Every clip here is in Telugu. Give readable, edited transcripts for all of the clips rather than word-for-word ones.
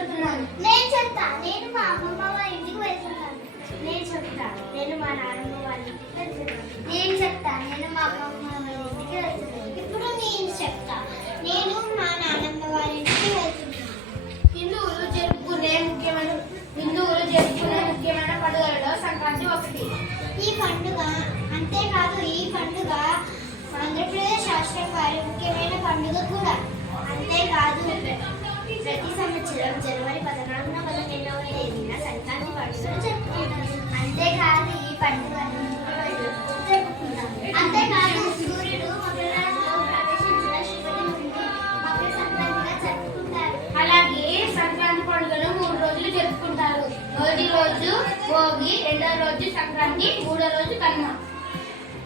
వెళ్తున్నాను. నేను చెప్తా, నేను మా అమ్మమ్మ వాళ్ళ ఇంటికి వెళ్తున్నాను. నేను చెప్తా, నేను మా నాన్నమ్మ వాళ్ళ ఇంటికి వెళ్తున్నాను. నేను చెప్తా, నేను మా అమ్మమ్మ వాళ్ళ ఇంటికి వెళ్తున్నాను. ఇప్పుడు నేను చెప్తా, నేను మా నాన్నమ్మ వాళ్ళ ఇంటికి వెళ్తున్నాను. హిందువులు జరుపుకునే ముఖ్యమైన పండుగలలో సంక్రాంతి ఒకటి. ఈ పండుగ అంతేకాదు, ఈ పండుగ ఆంధ్రప్రదేశ్ రాష్ట్రం వారి ముఖ్యమైన పండుగ కూడా. అంతేకాదు, ప్రతి సంవత్సరం జనవరి 14న 15వ తేదీన సంక్రాంతి పండుగను జరుపుకుంటారు. అంతేకాదు, ఈ పండుగను జరుపుకుంటారు. అంతేకాదు, సూర్యుడు మకర రాశిలో ప్రవేశించిన శుభది నుండి మకర సంక్రాంతిగా జరుపుకుంటారు. అలాగే సంక్రాంతి పండుగను 3 రోజులు జరుపుకుంటారు. మొదటి రోజు భోగి, రెండవ రోజు సంక్రాంతి, మూడో రోజు కనుమ.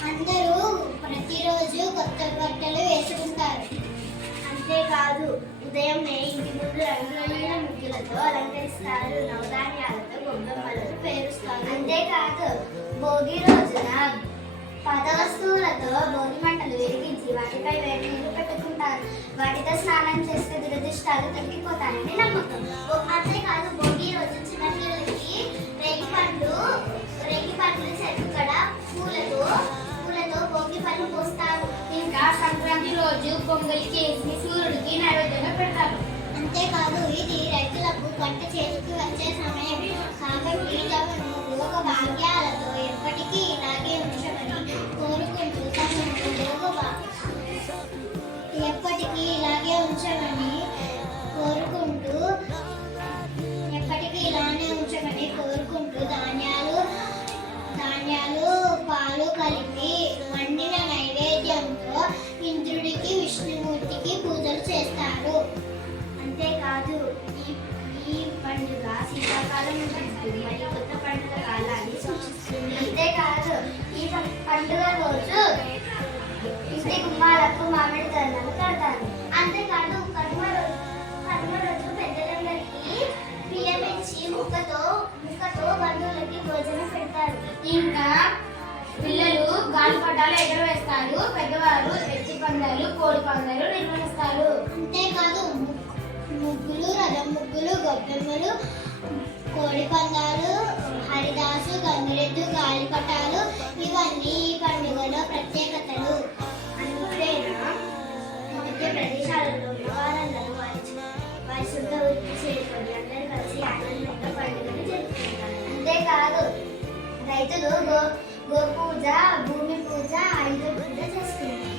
అందరూ ప్రతిరోజు కొత్త బట్టలు వేసుకుంటారు. అంతేకాదు, ఉదయమే ఇంటి ముందు రంగురంగుల ముగ్గులతో అలంకరిస్తారు. నవధాన్యాలతో గొబ్బెమ్మలను పేరుస్తారు. అంతేకాదు, భోగి రోజున పాత వస్తువులతో భోగి మంటలు వెలిగించి వాటిపై వేడి నీళ్లు పెట్టుకుంటారు. వాటితో స్నానం చేస్తే దురదృష్టాలు తగ్గిపోతాయని నమ్మకం. అంతేకాదు, భోగి రోజు చిన్నపిల్లలకి రేగి పండ్లు చెట్టు కడ పూలతో భోగి పళ్ళు పోస్తారు. ఇంకా సంక్రాంతి రోజు పొంగలి చేసి సూర్యుడికి నైవేద్యంగా పెడతారు. అంతేకాదు, ఇది రైతులకు పంట చేతికి వచ్చే సమయం కాబట్టి తమను లోక భాగ్యాలతో ఎప్పటికీ ఇలాగే ఉంచమని కోరుకుంటూ ధాన్యాలు పాలు కలిపి వండిన నైవేద్యంతో ఇంద్రుడికి విష్ణుమూర్తికి పూజలు చేస్తారు. అంతేకాదు, ఈ పండుగ శీతాకాలం ఉంటుంది మరియు కొత్త పండుగ కాలాన్ని సూచిస్తుంది. అంతేకాదు, ఈ పండుగ రోజు ఇంటి గుమ్మాలకు మామిడి తోరణాలు కడతారు. అంతేకాదు, కనుమ రోజు పెద్దలందరికీ బియ్యమిచ్చి ముక్కతో బంధువులకి భోజనం పెడతారు. ఇంకా పిల్లలు గాలిపటాలు ఎగరవేస్తారు. పెద్దవారు ఎత్తి పందాలు, కోడి పందాలు నిర్వహిస్తారు. అంతేకాదు, ముగ్గులు, రథం ముగ్గులు, గొబ్బెమ్మలు, కోడి పందాలు, హరిదాసు, గంగిరెద్దు, గాలిపటాలు ఇవన్నీ ఈ పండుగలో ప్రత్యేకతలు. అంతేనా, మధ్య ప్రదేశాలలో వారందరూ వారి శుద్ధ వృత్తి చేరుకొని అందరూ కలిసి ఆనందంగా పండుగను జరుపుకుంటారు. అంతేకాదు, రైతులు గోపూజ, భూమి పూజ, ఆయుధ పూజ చేస్తున్నారు.